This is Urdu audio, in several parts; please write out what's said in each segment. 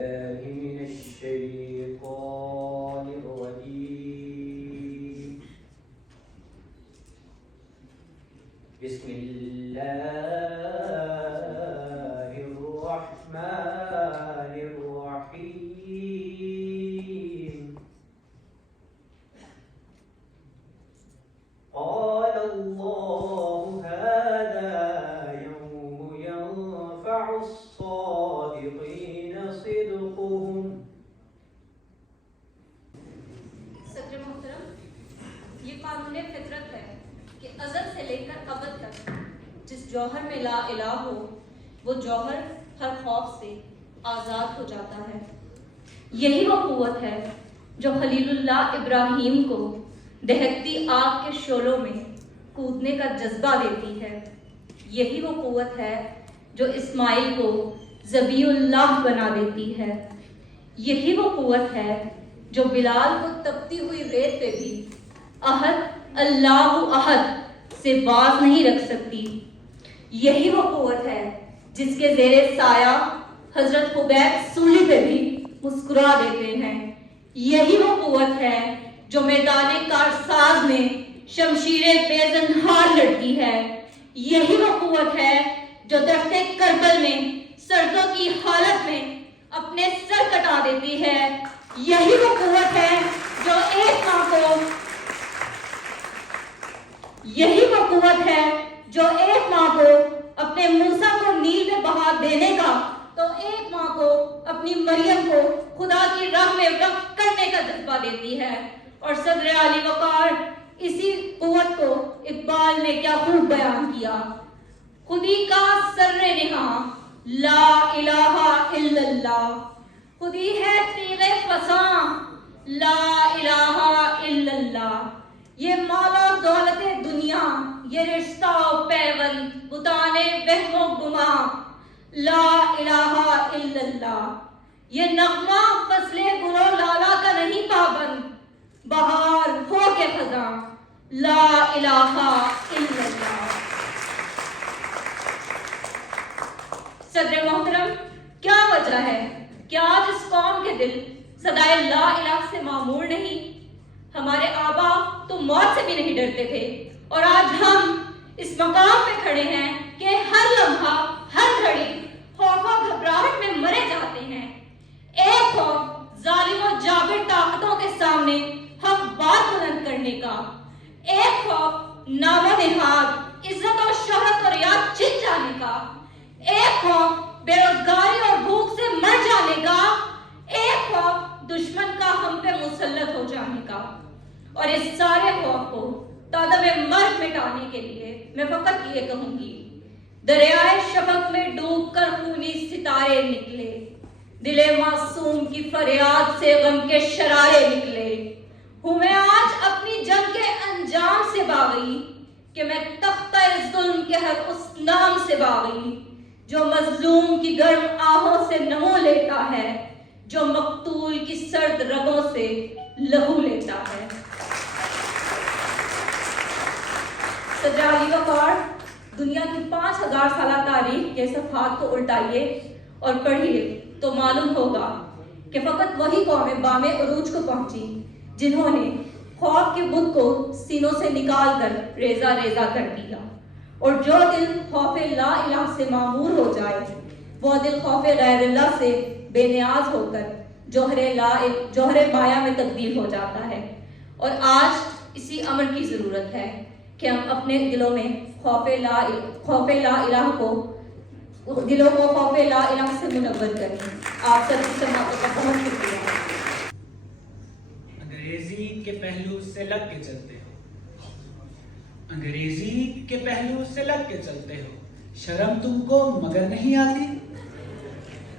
من الشيطان الرجيم بسم الله الرحمن الرحيم قال الله هذا يوم ينفع الصادقين صدقهم. صدر محترم، یہ قانون فطرت ہے کہ ازل سے لے کر ابد تک جس جوہر میں لا الہ ہو وہ جوہر ہر خوف سے آزاد ہو جاتا ہے. یہی وہ قوت ہے جو خلیل اللہ ابراہیم کو دہکتی آگ کے شعلوں میں کودنے کا جذبہ دیتی ہے. یہی وہ قوت ہے جو اسماعیل کو ذبیح اللہ بنا دیتی ہے. یہی وہ قوت ہے جو بلال کو تپتی ہوئی ریت پہ بھی احد اللہ احد سے باز نہیں رکھ سکتی. یہی وہ قوت ہے جس کے زیر سایہ حضرت خبیب سولی پہ بھی مسکرا دیتے ہیں. یہی وہ قوت ہے جو میدان کارساز میں شمشیر بے زنہار لڑتی ہے. یہی وہ قوت ہے جو درخت کربل میں سردوں کی حالت میں اپنے سر کٹا دیتی ہے. یہی وہ قوت ہے جو ایک ماں کو اپنے موسیٰ کو نیل میں بہا دینے کا تو ایک ماں کو اپنی مریم کو خدا کی راہ میں وقف کرنے کا جذبہ دیتی ہے. اور صدر علی وقار اسی قوت کو اقبال نے کیا خوب بیان کیا. خودی کا سر نہاں لا الہ الا اللہ، خودی ہے تیغ فساں لا الہ الا اللہ. یہ مال و دولت دنیا، یہ رشتہ و پیون بتانے وہم و گما لا الہ الا اللہ. یہ نغمہ فصل گل و لالا کا نہیں پابند، بہار ہو کے خزاں لا الہ الا اللہ. صدر محترم، کیا وجہ ہے کہ آج اس قوم کے دل صدائے لا الہ سے معمور نہیں؟ ہمارے آبا تو موت سے بھی نہیں ڈرتے تھے، اور آج ہم اس مقام پہ کھڑے ہیں کہ ہر لمحہ ہر گھڑی خوف و گھبراہٹ میں مرے جاتے ہیں. ایک خوف ظالم و جابر طاقتوں کے سامنے حق بات بلند کرنے کا، ایک خوف نام و نہاد عزت و شہرت اور یاد چھن جانے کا، ایک خوف بے روزگاری اور بھوک سے مر جانے کا، ایک خوف دشمن کا ہم پہ مسلط ہو جانے کا. اور اس سارے خوف کو تادم مرگ مٹانے کے لیے میں فقط یہ کہوں گی، دریائے شفق میں ڈوب کر خونی ستارے نکلے، دل معصوم کی فریاد سے غم کے شرارے نکلے. ہوں میں آج اپنی جنگ کے انجام سے باغی کہ میں تختہ ظلم کے ہر اس نام سے باغی جو مظلوم کی گرم آہوں سے نمو لیتا ہے، جو مقتول کی سرد رگوں سے لہو لیتا ہے. صدر علی وقار، دنیا کی 5000 سالہ تاریخ کے صفحات کو الٹائیے اور پڑھیے تو معلوم ہوگا کہ فقط وہی قومیں بام عروج کو پہنچی جنہوں نے خوف کے بت کو سینوں سے نکال کر ریزہ ریزہ کر دیا. اور جو دل خوف لا الہ سے معمور ہو جائے وہ دل خوف غیر اللہ سے بے نیاز ہو کر جوہر مایا میں تبدیل ہو جاتا ہے. اور آج اسی امر کی ضرورت ہے کہ ہم اپنے دلوں میں خوف لا الہ کو خوف لا الہ سے منور کریں. آپ سب کی سماعت کا بہت شکریہ. انگریزی کے پہلو سے لگ کے چلتے ہو، انگریزی کے پہلو سے لگ کے چلتے ہو، شرم تم کو مگر نہیں آتی؟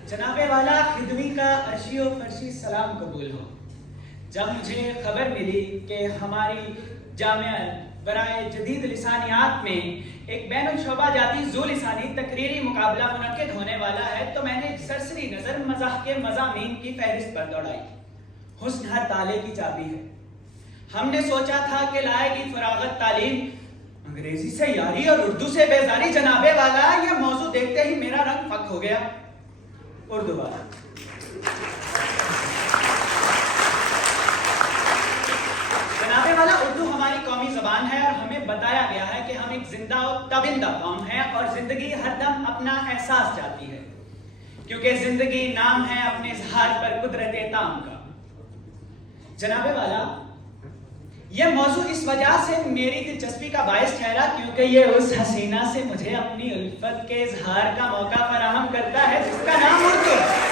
جناب والا خدوی کا عرشی و فرشی سلام قبول ہو. جب مجھے خبر ملی کہ ہماری جامعہ برائے جدید لسانیات میں ایک بین الشعبہ جاتی ذو لسانی تقریری مقابلہ منعقد ہونے والا ہے تو میں نے ایک سرسری نظر مزاح کے مضامین کی فہرست پر دوڑائی. حسن ہر تالے کی چابی ہے. ہم نے سوچا تھا کہ لائے گی فراغت تعلیم، انگریزی سے یاری اور اردو سے بیزاری. جناب والا یہ موضوع دیکھتے ہی میرا رنگ فک ہو گیا. اردو والا جناب والا، اردو ہماری قومی زبان ہے اور ہمیں بتایا گیا ہے کہ ہم ایک زندہ و تابندہ قوم ہیں اور زندگی ہر دم اپنا احساس چاہتی ہے، کیونکہ زندگی نام ہے اپنے اظہار پر قدرت تام کا۔ جناب والا، یہ موضوع اس وجہ سے میری دلچسپی کا باعث ٹھہرا کیونکہ یہ اس حسینہ سے مجھے اپنی الفت کے اظہار کا موقع فراہم کرتا ہے جس کا نام اردو ہے۔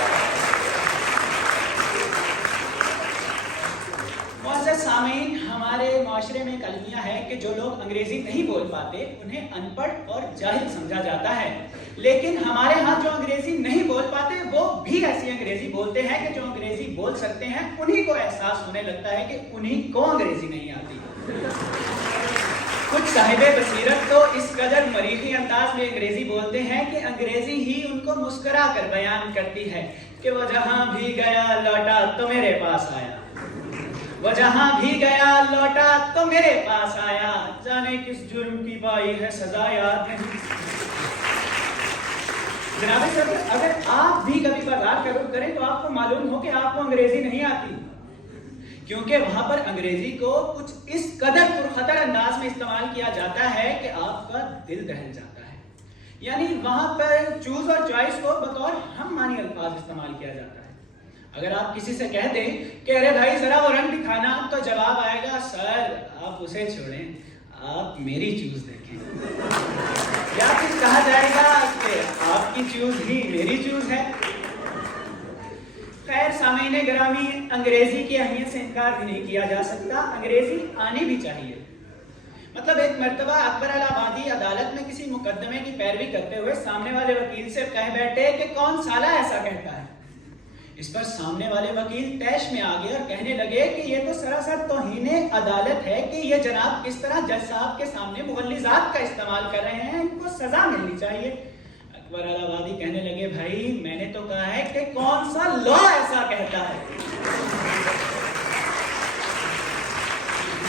معزز سامعین، ہمارے معاشرے میں ایک المیہ ہے کہ جو لوگ انگریزی نہیں بول پاتے انہیں ان پڑھ اور جاہل سمجھا جاتا ہے، لیکن ہمارے ہاں جو انگریزی نہیں بول پاتے وہ بھی ایسی انگریزی بولتے ہیں کہ جو انگریزی بول سکتے ہیں انہی کو احساس ہونے لگتا ہے کہ انہی کو انگریزی نہیں آتی۔ کچھ صاحب بصیرت تو اس قدر مریخی انداز میں انگریزی بولتے ہیں کہ انگریزی ہی ان کو مسکرا کر بیان کرتی ہے کہ وہ جہاں بھی گیا لوٹا تو میرے پاس آیا، وہ جہاں بھی گیا لوٹا تو میرے پاس آیا، جانے کس جرم کی پائی ہے سزا یاد نہیں۔ جناب صدر، اگر آپ بھی کبھی بازار کا رخ کریں تو آپ کو معلوم ہو کہ آپ کو انگریزی نہیں آتی، کیونکہ وہاں پر انگریزی کو کچھ اس قدر پرخطر انداز میں استعمال کیا جاتا ہے کہ آپ کا دل دہل جاتا ہے۔ یعنی وہاں پر چوز اور چوائس کو بطور ہم معنی الفاظ استعمال کیا جاتا ہے۔ اگر آپ کسی سے کہہ دیں کہ ارے بھائی ذرا وہ رنگ دکھانا، تو جواب آئے گا سر آپ اسے چھوڑیں، آپ میری چوز دیکھیں، یا پھر کہا جائے گا کہ آپ کی چوز ہی میری چوز ہے۔ خیر سامعین گرامی، انگریزی کی اہمیت سے انکار بھی نہیں کیا جا سکتا، انگریزی آنی بھی چاہیے۔ مطلب ایک مرتبہ اکبر آبادی عدالت میں کسی مقدمے کی پیروی کرتے ہوئے سامنے والے وکیل سے کہہ بیٹھے کہ کون سالہ ایسا کہتا ہے۔ اس پر سامنے والے وکیل طیش میں آگے اور کہنے لگے کہ یہ تو سراسر توہین عدالت ہے کہ یہ جناب کس طرح جج صاحب کے سامنے مغلظات کا استعمال کر رہے ہیں، ان کو سزا ملنی چاہیے۔ اکبر آبادی کہنے لگے بھائی میں نے تو کہا ہے کہ کون سا لا ایسا کہتا ہے۔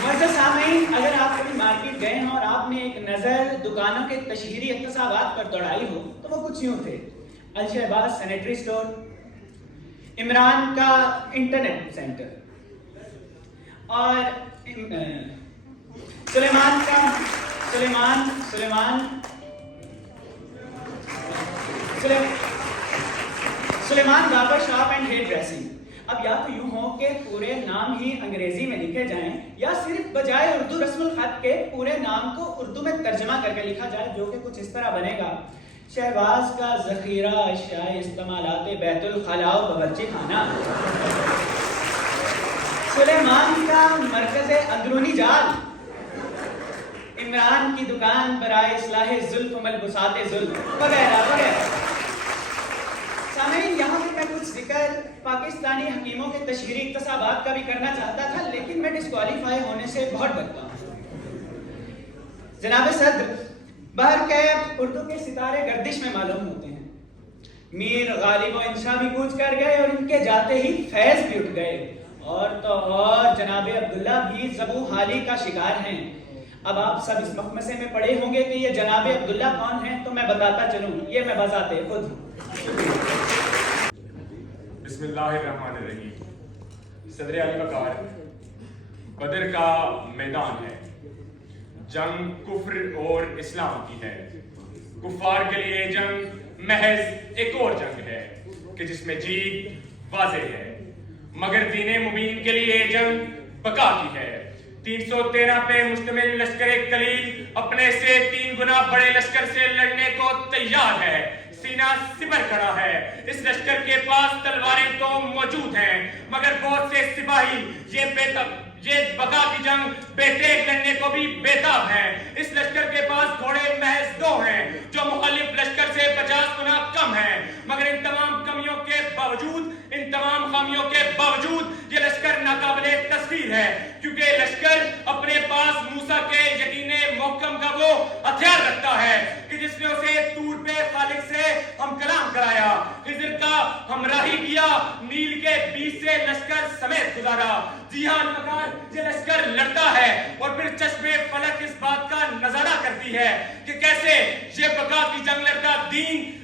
معزز سامعین، اگر آپ کبھی مارکیٹ گئے ہوں اور آپ نے ایک نظر دکانوں کے تشہیری اقتصابات پر دوڑائی ہو تو وہ کچھ یوں تھے: الشہباز سینیٹری اسٹور، عمران کا انٹرنیٹ سینٹر، اور Suleman barber shop and hair dressing. اب یا تو یوں ہو کہ پورے نام ہی انگریزی میں لکھے جائیں، یا صرف بجائے اردو رسم الخط کے پورے نام کو اردو میں ترجمہ کر کے لکھا جائے، جو کہ کچھ اس طرح بنے گا: شہباز کا ذخیرہ اشیاء استعمالات بیت الخلاء و باورچی خانہ، سلیمان کا مرکز اندرونی جال، عمران کی دکان برائے اصلاح زلف ملبوسات زلف، وغیرہ وغیرہ۔ سامعین، یہاں پہ میں کچھ ذکر پاکستانی حکیموں کے تشہیری اقتصابات کا بھی کرنا چاہتا تھا، لیکن میں ڈسکوالیفائی ہونے سے بہت ڈرتا ہوں۔ جناب صدر، بہرکیف اردو کے ستارے گردش میں معلوم ہوتے ہیں۔ میر غالب و انشا بھی کوچ کر گئے اور ان کے جاتے ہی فیض بھی اٹھ گئے، اور تو اور جناب عبداللہ بھی زبوں حالی کا شکار ہیں۔ اب آپ سب اس مخمصے میں پڑے ہوں گے کہ یہ جناب عبداللہ کون ہیں، تو میں بتاتا چلوں، یہ میں بذات خود ہوں۔ بسم اللہ الرحمن الرحیم۔ صدر علی وقار، بدر کا میدان ہے، جنگ کفر اور اسلام کی ہے۔ کفار کے لیے جنگ محض ایک اور جنگ ہے کہ جس میں جیت واضح ہے، مگر دین مبین کے لیے جنگ بقا کی ہے۔ 313 پہ مشتمل لشکر کلیل اپنے سے 3 گنا بڑے لشکر سے لڑنے کو تیار ہے، سینہ سپر کھڑا ہے۔ اس لشکر کے پاس تلواریں تو موجود ہیں، مگر بہت سے سپاہی یہ بقا کی جنگ بیٹے کرنے کو بھی بیتاب ہیں۔ اس لشکر کے پاس گھوڑے محض 2 ہیں، جو مخالف لشکر سے 50 گنا کم ہیں، مگر ان تمام کمیوں کے باوجود، ان تمام خامیوں کے باوجود یہ لشکر ناقابل تصویر ہے، کیونکہ لشکر اپنے پاس موسیٰ کے یقین محکم کا وہ ہتھیار رکھتا ہے کہ جس نے اسے طور پہ خالق سے ہم کلام کرایا، خضر کا ہمراہی کیا، نیل کے بیچ سے لشکر سمیت گزارا۔ جی ہاں مکار، یہ لشکر لڑتا ہے اور پھر چشم فلک اس بات کا نظارہ کرتی ہے کہ کیسے یہ بقا کی جنگ لڑتا دین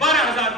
12,000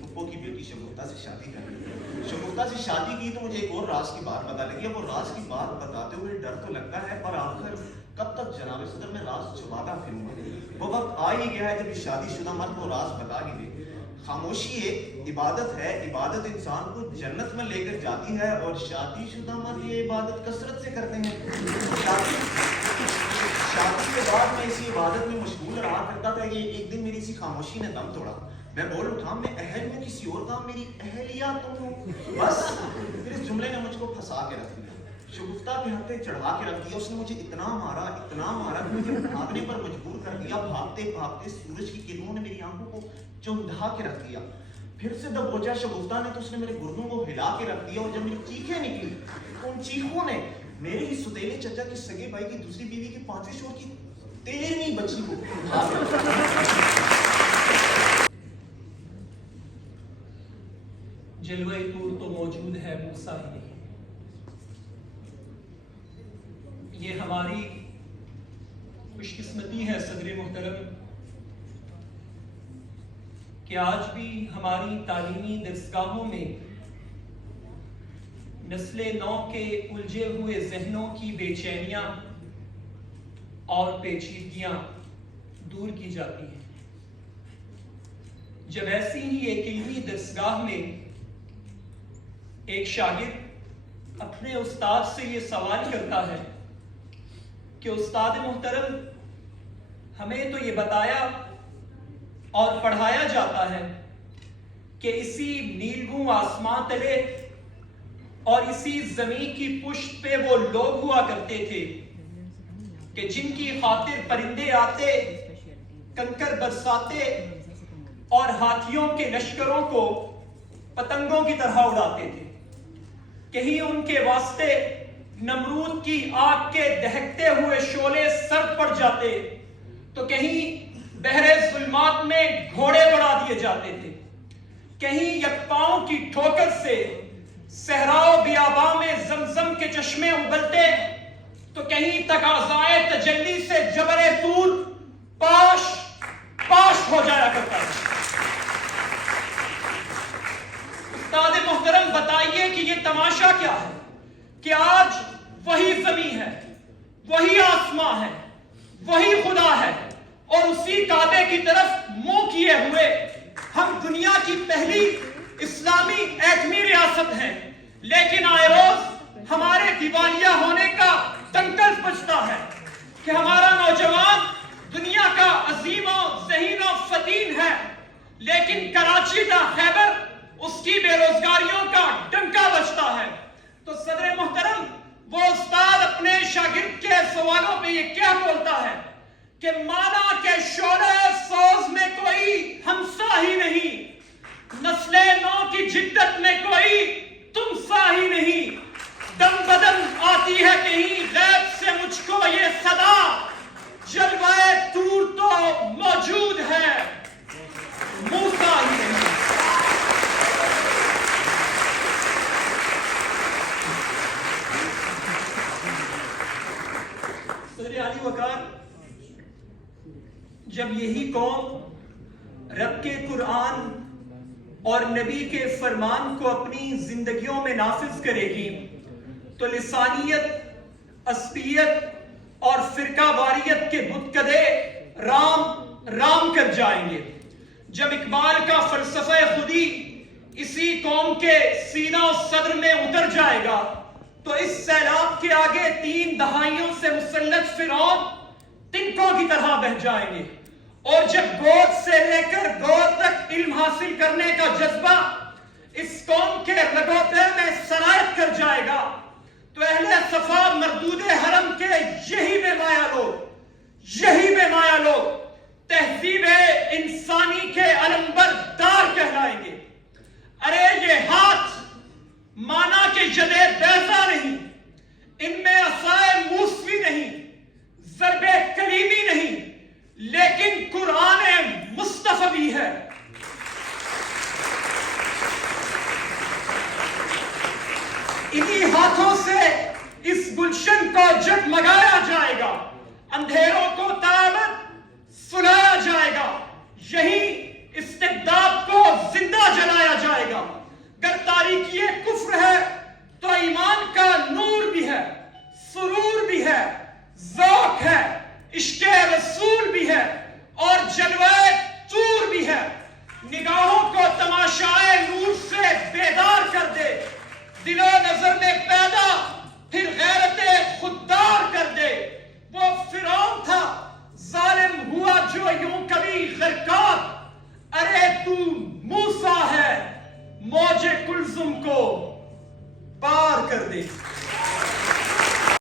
پھپھو کی بیٹی شگفتہ سے شادی کر لی. شگفتہ سے شادی کی تو مجھے ایک اور راز کی بات پتہ لگی. اب وہ راز کی بات بتاتے ہوئے ڈر تو لگتا ہے، پر آخر کب تک جناب صدر میں راز چھپاتا پھروں گا؟ وہ وقت آ ہی گیا ہے جب شادی شدہ مرد وہ راز بتا ہی دے. خاموشی ایک عبادت ہے، عبادت انسان کو جنت میں لے کر جاتی ہے، اور شادی شدہ مرد یہ عبادت کثرت سے کرتے ہیں. شادی کے بعد میں اسی عبادت میں مشغول رہا کرتا تھا. یہ ایک دن میری اسی خاموشی نے دم توڑا. میں بول اٹھا، میں اہل ہوں کسی اور کا، میری اہلیہ تم ہو. بس پھر اس جملے نے مجھ کو پھنسا کے رکھ دیا، شگفتہ کے ہاتھے چڑھا کے رکھ دیا. اس نے مجھے اتنا مارا کہ مجھے بھاگنے پر مجبور کر دیا. بھاگتے بھاگتے سورج کی کرنوں نے میری آنکھوں کو چوندھا کے رکھ دیا. پھر سے دبوچا شگفتہ نے تو اس نے میرے گردوں کو ہلا کے رکھ دیا. اور جب میری چیخیں نکلی، ان چیخوں نے میرے ہی ستیلے چچا کی سگے بھائی کی دوسری بیوی کی 5ویں شوہر کی 13ویں بچی کو جلوہ طور تو موجود ہے، موسیٰ ہی نہیں. یہ ہماری خوش قسمتی ہے صدر محترم کہ آج بھی ہماری تعلیمی درسگاہوں میں نسل نو کے الجھے ہوئے ذہنوں کی بے چینیاں اور پیچیدگیاں دور کی جاتی ہیں. جب ایسی ہی ایک علمی درسگاہ میں ایک شاگرد اپنے استاد سے یہ سوال کرتا ہے کہ استاد محترم، ہمیں تو یہ بتایا اور پڑھایا جاتا ہے کہ اسی نیلگوں آسمان تلے اور اسی زمین کی پشت پہ وہ لوگ ہوا کرتے تھے کہ جن کی خاطر پرندے آتے، کنکر برساتے اور ہاتھیوں کے لشکروں کو پتنگوں کی طرح اڑاتے تھے. کہیں ان کے واسطے نمرود کی آگ کے دہکتے ہوئے شعلے سر پڑ جاتے تو کہیں بحر ظلمات میں گھوڑے بڑھا دیے جاتے تھے. کہیں یکپاؤں کی ٹھوکر سے صحرا و بیاباں میں زمزم کے چشمے ابلتے تو کہیں تقاضائے تجلی سے جبل طور پاش پاش ہو جایا کرتا ہے. استاد محترم بتائیے کہ یہ تماشا کیا ہے کہ آج وہی زمین ہے، وہی آسمان ہے، وہی خدا ہے، اور اسی کعبے کی طرف منہ کیے ہوئے ہم دنیا کی پہلی اسلامی ایٹمی ریاست ہیں، لیکن آئے روز ہمارے دیوالیہ ہونے کا ڈنکر بجتا ہے کہ ہمارا نوجوان دنیا کا عظیم و ذہین و فتین ہے، لیکن کراچی کا خیبر اس کی بے روزگاریوں کا ڈنکا بجتا ہے. تو صدر محترم، وہ استاد اپنے شاگرد کے سوالوں پہ یہ کیا بولتا ہے کہ مانا کے شعلہ سوز میں کوئی ہمسا ہی نہیں، نسل نو کی جدت میں کوئی تم سا ہی نہیں. دم بدم آتی ہے کہیں غیب سے مجھ کو یہ صدا، جلوہ طور تو موجود ہے، موسیٰ ہی نہیں. صدر علی وقار، جب یہی قوم رب کے قرآن اور نبی کے فرمان کو اپنی زندگیوں میں نافذ کرے گی تو لسانیت، عصبیت اور فرقہ واریت کے بتکدے رام رام کر جائیں گے. جب اقبال کا فلسفہ خودی اسی قوم کے سینہ و صدر میں اتر جائے گا تو اس سیلاب کے آگے 3 دہائیوں سے مسلط فرعون تنکوں کی طرح بہہ جائیں گے. اور جب گود سے لے کر گود تک علم حاصل کرنے کا جذبہ اس قوم کے رگوں پہ میں سرایت کر جائے گا تو اہل صفا مردود حرم کے یہی بے مایا لوگ تہذیب انسانی کے علمبر دار کہلائیں گے. ارے یہ ہاتھ مانا کہ یدے بیضا نہیں، ان میں عصائے موسوی نہیں، ضرب کلیمی